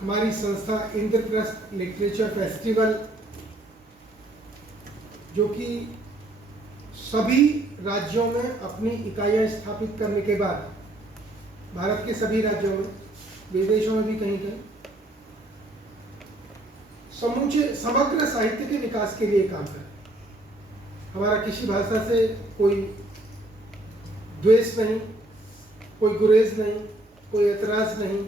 हमारी संस्था Indraprastha literature festival, जो कि सभी राज्यों में अपनी इकाइयाँ स्थापित करने के बाद, भारत के सभी राज्यों में, विदेशों में भी कहीं कहीं, समूचे समग्र साहित्य के विकास के लिए काम करें। हमारा किसी भाषा से कोई द्वेष नहीं, कोई गुरेज नहीं, कोई एतराज नहीं,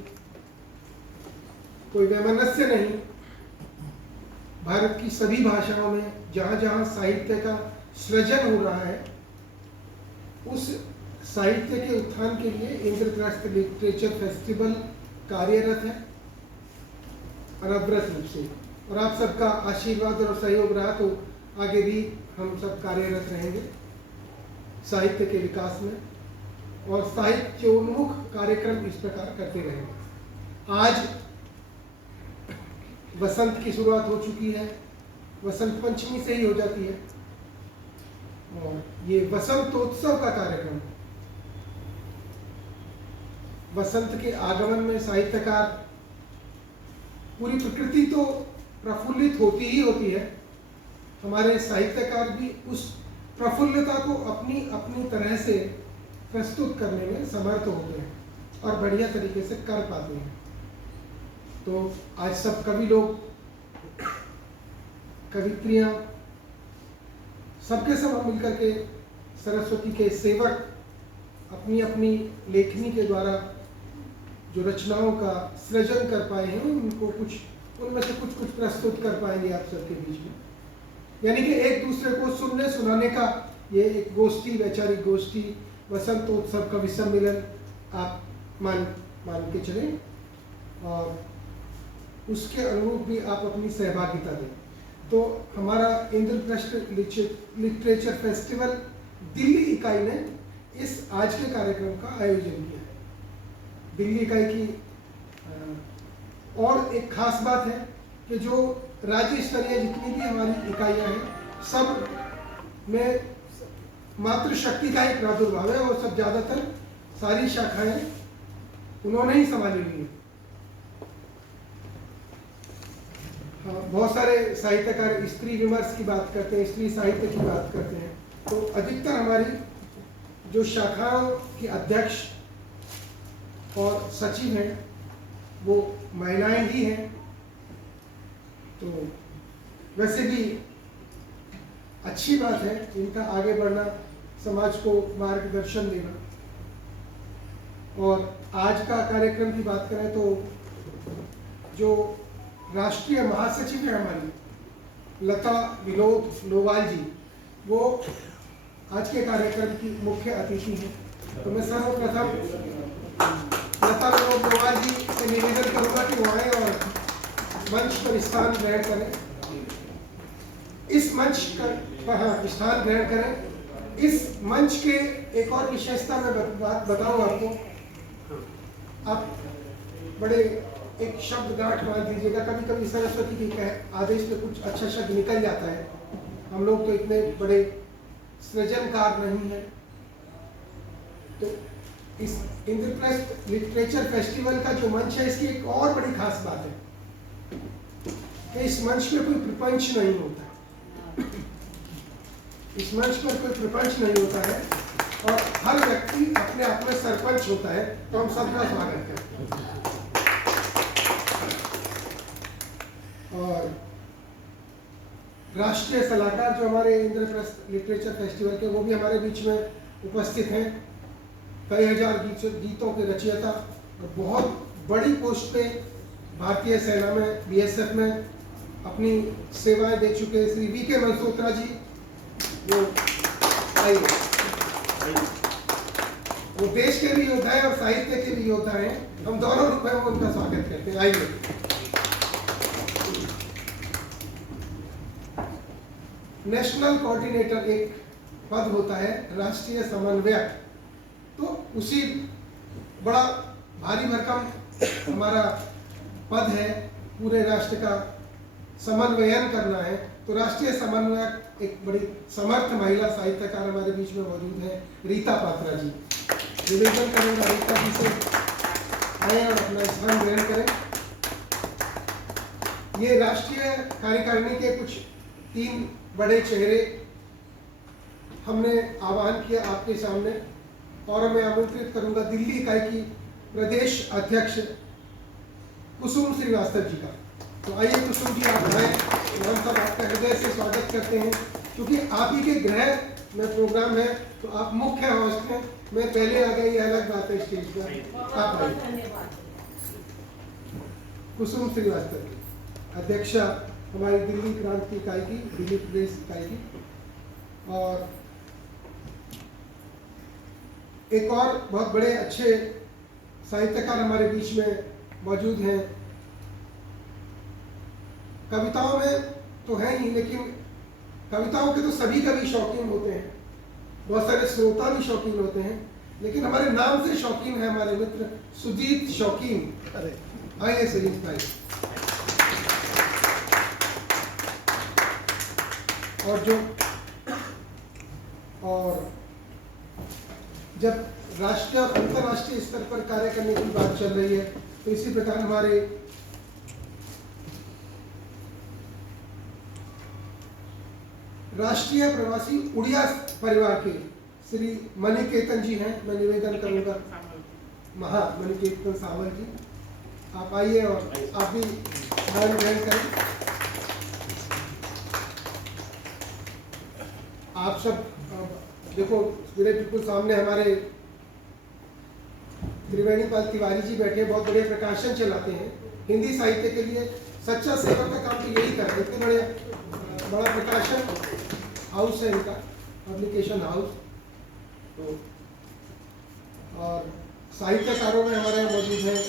कोई वैमनस्य नहीं। भारत की सभी भाषाओं में जहाँ जहाँ साहित्य का सृजन हो रहा है, उस साहित्य के उत्थान के लिए इंद्रप्रस्थ लिटरेचर फेस्टिवल कार्यरत है अनवरत रूप से। और आप सबका आशीर्वाद और सहयोग रहा तो आगे भी हम सब कार्यरत रहेंगे साहित्य के विकास में, और साहित्योन्मुख कार्यक्रम इस प्रकार करते रहेंगे। आज वसंत की शुरुआत हो चुकी है, वसंत पंचमी से ही हो जाती है, और ये वसंतोत्सव का कार्यक्रम, वसंत के आगमन में साहित्यकार, पूरी प्रकृति तो प्रफुल्लित होती ही होती है, हमारे साहित्यकार भी उस प्रफुल्लता को अपनी अपनी तरह से प्रस्तुत करने में समर्थ होते हैं और बढ़िया तरीके से कर पाते हैं। तो आज सब कवि लोग, कवित्रियाँ, सबके सब हम मिलकर के सरस्वती के सेवक अपनी अपनी लेखनी के द्वारा जो रचनाओं का सृजन कर पाए हैं, उनको कुछ उनमें से कुछ प्रस्तुत कर पाएंगे आप सबके बीच में। यानी कि एक दूसरे को सुनने सुनाने का ये एक गोष्ठी, वैचारिक गोष्ठी, वसंतोत्सव का सम्मेलन आप मान के चलें, और उसके अनुरूप भी आप अपनी सहभागिता दें। तो हमारा इंद्रप्रस्थ लिटरेचर फेस्टिवल दिल्ली इकाई ने इस आज के कार्यक्रम का आयोजन किया है। दिल्ली इकाई की और एक खास बात है कि जो राज्य स्तरीय जितनी भी हमारी इकाइयाँ हैं, सब में मातृशक्ति का एक प्रादुर्भाव है, और सब ज़्यादातर सारी शाखाएं उन्होंने ही संभाली ली हैं। बहुत सारे साहित्यकार स्त्री विमर्श की बात करते हैं, स्त्री साहित्य की बात करते हैं, तो अधिकतर हमारी जो शाखाओं की अध्यक्ष और सचिव हैं वो महिलाएं ही हैं। तो वैसे भी अच्छी बात है इनका आगे बढ़ना, समाज को मार्गदर्शन देना। और आज का कार्यक्रम की बात करें तो जो राष्ट्रीय महासचिव है हमारी लता विनोद लोवाल जी, वो आज के कार्यक्रम की मुख्य अतिथि हैं। तो मैं सर्वप्रथम लता विनोद लोवाल जी से निवेदन करूंगा कि वो आए और मंच पर स्थान ग्रहण करें। इस मंच पर स्थान ग्रहण करें। इस मंच के एक और विशेषता मैं बात बताऊं आपको। आप बड़े एक शब्द गांठ मान दीजिएगा, कभी कभी सरस्वती के आदेश में कुछ अच्छा शब्द निकल जाता है। हम लोग तो इतने बड़े सृजनकार नहीं हैं। तो इस इंद्रप्रस्थ लिटरेचर फेस्टिवल का जो मंच है, इसकी एक और बड़ी खास बात है कि इस मंच में कोई प्रपंच नहीं होता। इस मंच पर कोई प्रपंच नहीं होता है, और हर व्यक्ति अपने आप में सरपंच होता है। तो हम सबका स्वागत करते हैं। और राष्ट्रीय सलाहकार जो हमारे इंद्रप्रस्थ लिटरेचर फेस्टिवल के, वो भी हमारे बीच में उपस्थित हैं। कई हजार गीतों के रचयिता, बहुत बड़ी पोस्ट पे भारतीय सेना में, बीएसएफ में अपनी सेवाएं दे चुके श्री वीके मल्होत्रा जी, वो आइए। वो देश के भी योद्धा है और साहित्य के भी योद्धा हैं। हम दोनों रूप में उनका स्वागत करते हैं। आइए। नेशनल कोऑर्डिनेटर एक पद होता है, राष्ट्रीय समन्वयक। तो उसी बड़ा भारी भरकम हमारा पद है, पूरे राष्ट्र का समन्वयन करना है। तो राष्ट्रीय समन्वयक एक बड़ी समर्थ महिला साहित्यकार हमारे बीच में मौजूद है, रीता पात्रा जी। निवेदन करूंगा रीता जी से आए और अपना स्थान ग्रहण करें। ये राष्ट्रीय कार्यकारिणी के कुछ 3 बड़े चेहरे हमने आह्वान किया आपके सामने, और मैं आमंत्रित करूंगा दिल्ली इकाई की प्रदेश अध्यक्ष कुसुम श्रीवास्तव जी का। तो आइए कुसुम जी, आप आए, हम सब आपका हृदय से स्वागत करते हैं। क्योंकि आप ही के गृह में प्रोग्राम है तो आप मुख्य होस्ट हैं, मैं पहले आ गई, यह अलग बात है स्टेज पर। आप आइए। कुसुम श्रीवास्तव जी, अध्यक्षा हमारी दिल्ली प्रांत की इकाई की, दिल्ली प्रदेश इकाई की। और एक और बहुत बड़े अच्छे साहित्यकार हमारे बीच में मौजूद हैं। कविताओं में तो है ही, लेकिन कविताओं के तो सभी कवि शौकीन होते हैं, बहुत सारे श्रोता भी शौकीन होते हैं, लेकिन हमारे नाम से शौकीन है हमारे मित्र सुजीत शौकीन। अरे आइए सुजीत भाई। और जब राष्ट्रीय और अंतर्राष्ट्रीय स्तर पर कार्य करने की बात चल रही है, तो इसी प्रकार हमारे राष्ट्रीय प्रवासी उड़िया परिवार के श्री मणिकेतन जी हैं। मैं निवेदन करूंगा, मणिकेतन सावल जी, आप आइए और आप भी ध्यान ग्रहण करें। आप सब देखो, मेरे बिल्कुल सामने हमारे त्रिवेणी पाल तिवारी जी बैठे, बहुत बड़े प्रकाशन चलाते हैं हिंदी साहित्य के लिए। सच्चा सेवक का काम तो यही कर रहे हैं, इतने बड़ा प्रकाशन हाउस है इनका, पब्लिकेशन हाउस। तो और साहित्यकारों में हमारे यहाँ मौजूद हैं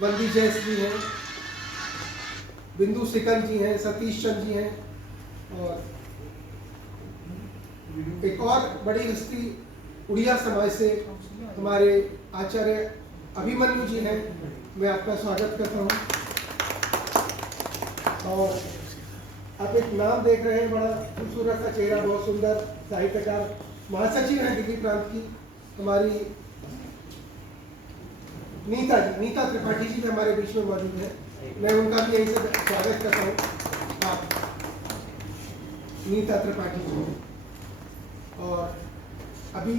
वंदी जैस जी हैं, बिंदु सिकल जी हैं, सतीश चंद जी हैं, और एक और बड़ी हस्ती उड़िया समाज से हमारे आचार्य अभिमन्यु जी हैं। मैं आपका स्वागत करता हूँ। और आप एक नाम देख रहे हैं, बड़ा खूबसूरत सा चेहरा, बहुत सुंदर साहित्यकार, महासचिव हैं दिल्ली प्रांत की हमारी नीता जी, नीता त्रिपाठी जी भी हमारे बीच में मौजूद हैं। मैं उनका भी यहीं से स्वागत करता हूँ। आप नीता त्रिपाठी जी। और अभी